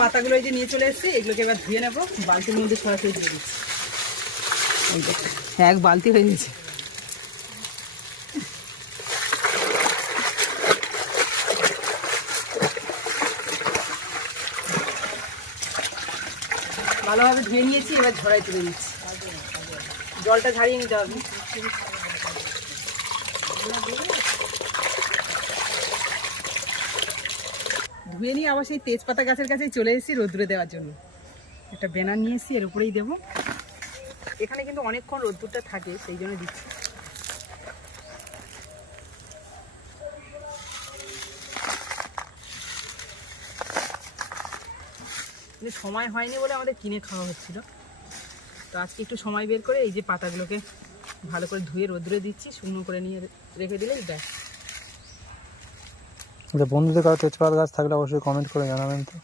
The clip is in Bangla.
পাতাগুলো এই যে নিয়ে চলে এসেছি, এগুলোকে এবার ধুয়ে নেবো। বালতির মধ্যে সরাসরি ধুয়ে দিচ্ছি। এই যে এক বালতি হয়ে গেছে। ভালোভাবে ধুয়ে নিয়েছি, এবার ঝরাই তুলে দিচ্ছি। জলটা ঝাড়িয়ে নিতে হবে। ধুয়ে নিয়ে আবার সেই তেজপাতা গাছের কাছেই চলে এসেছি রোদ্দুরে দেওয়ার জন্য। একটা ব্যানার নিয়ে এসেছি, এর উপরেই দেবো। এখানে কিন্তু অনেকক্ষণ রোদ্দুরটা থাকে, সেই জন্য দিচ্ছি। সময় হয়নি বলে আমাদের কিনে খাওয়া হচ্ছিল, তো আজকে একটু সময় বের করে এই যে পাতাগুলোকে ভালো করে ধুয়ে রোদ্দুরে দিচ্ছি, শুকনো করে নিয়ে রেখে দিলেই ব্যাস। বন্ধুদের কারো তেজপাতা গাছ থাকলে অবশ্যই কমেন্ট করে জানাবেন তো।